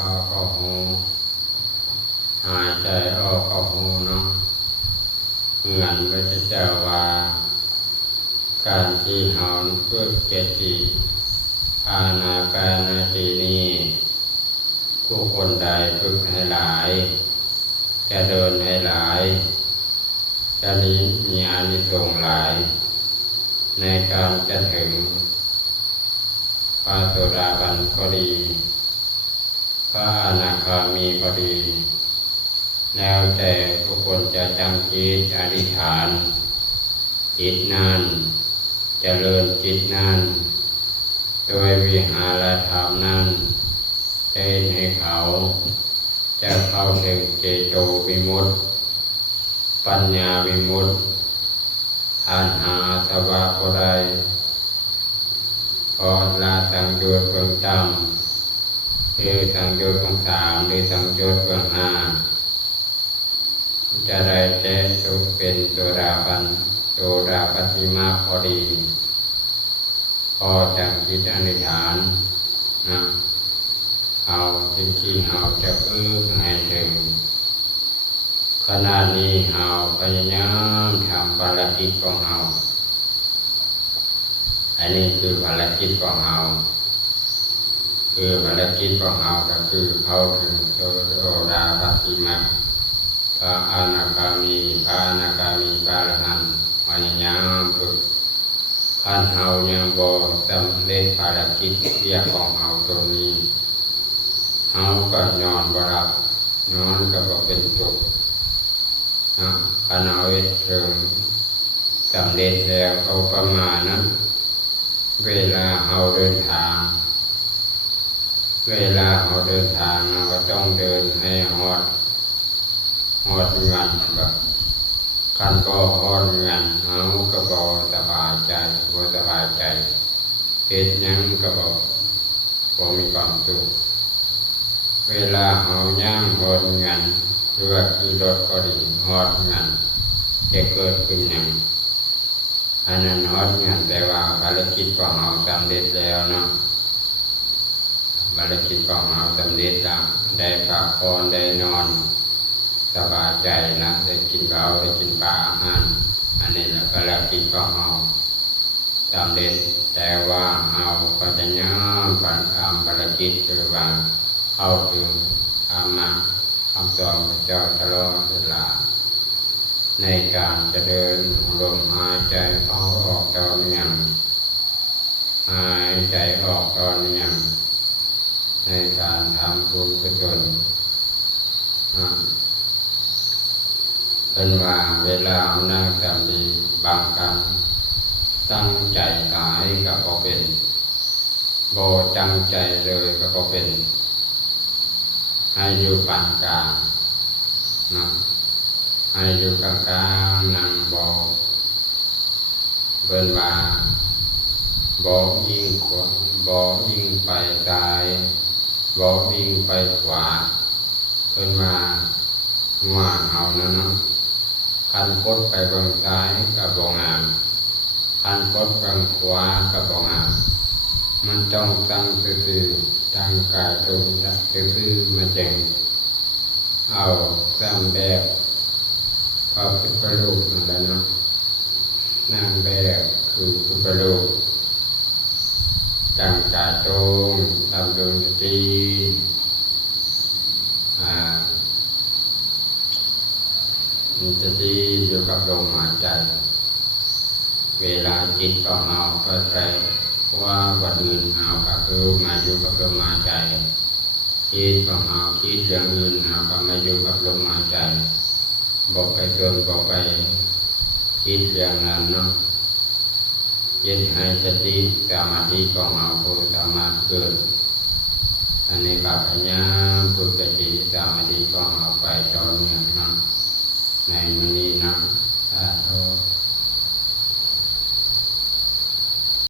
ออกก็หูหายใจออกก็หูเนาะเหมือนพระเจ้าว่าการที่เฮาฝึกเจติอานาปานสตินี้ผู้คนใดฝึกให้หลายจะเดินให้หลายจะมีอานิสงส์หลายในการจะถึงพระโสดาบันก็ดีพระอนาคามีก็ดีแล้วแต่ผู้คนจะจำจิตอธิษฐานจิตนั้นเจริญจิตนั้นโดยวิหารธรรมนั้นเต้นให้เขาจะเข้าถึงเจโตวิมุตติปัญญาวิมุตติอันหาสวะโพไดพอละสังโยชน์เบื้องต่ำคือสังโยชน์เบื้องสามหรือสังโยชน์เบื้องห้าจะได้แต่สุขเป็นโสดาบันโสดาปัตติมาพอดีพอจากจิตอธิษฐานนะเอาสิ่งที่เราจะฝึกให้ถึงขณะนี้เราพยายามทำภารกิจของเราอันนี้คือภารกิจของเราคือภารกิจของเราก็คือเข้าถึงโสดาปัตติมรรคพระอนาคามีพระอนาคามีพระอรหันต์พยายามฝึกขั้นเฮายังบ่สำเร็จภารกิจเรียกของเฮาตัวนี้เฮาก็นอนบ่หลับนอนก็บ่เป็นสุขนะคันเอาไว้ถึงสำเร็จแล้วเอาประมาณนั้นเวลาเฮาเดินทางเราก็ต้องเดินให้ฮอดงานแบบคันก็ฮอดงานเฮาก็บ่สบายใจเฮ็ดหยังก็บ่มีความสุขเวลาเฮาย่างฮอดงานหรือว่าขี่รถก็ดีฮอดงานจะเกิดขึ้นหยังอันนั้นฮอดงานแต่ว่าภารกิจของเฮาสำเร็จแล้วเนาะภารกิจของเฮาสำเร็จแล้วได้พักผ่อนได้นอนสบายใจนะได้กินข้าวได้กินปลาอาหารอันนี้แหละภารกิจของเฮาสำเร็จแต่ว่าเฮาก็จะย่างทำภารกิจคือว่าเข้าถึงธรรมะคำสอนพระเจ้าตลอดเวลาในการจะเดินลมหายใจเข้าออกต่อเนื่องหายใจออกต่อเนื่องในการทำบุญกุศลเป็นว่าเวลานั่งสมาธิบางครั้งตั้งใจหลายก็บ่เป็นบ่ตั้งใจเลยก็บ่เป็นให้อยู่ปานกลางนะให้อยู่กลางๆนั่งบ่เป็นว่าบ่ยิ่งขวาบ่ยิ่งไปซ้ายบ่ยิ่งไปขวาเป็นว่าว่าเฮานั้นเนาะคันคดไปเบื้องซ้ายก็บ่งามคันคดเบื้องขวาก็บ่งามมันต้องตั้งซื่อๆตั้งกายตรงซื่อๆมาจังเอาสร้างแบบพระพุทธรูปนั่นแหละเนาะนั่งแบบคือพุทธรูปตั้งกายตรงทำดวงจิตมันจะดีอยู่กับลมหายใจเวลาจิตของเราไปว่าวันอื่นเราก็คือมาอยู่กับลมหายใจจิตของเราคิดเรื่องอื่นเราก็มาอยู่กับลมหายใจบอกไปจนบอกไปคิดเรื่องนั้นเนาะยึดให้สติสมาธิของเราผู้สามารถเกิดอันนี้ก็พยายามฝึกสติสมาธิของเราไปต่อเนื่องนะในมื้อนี้นะสาธุ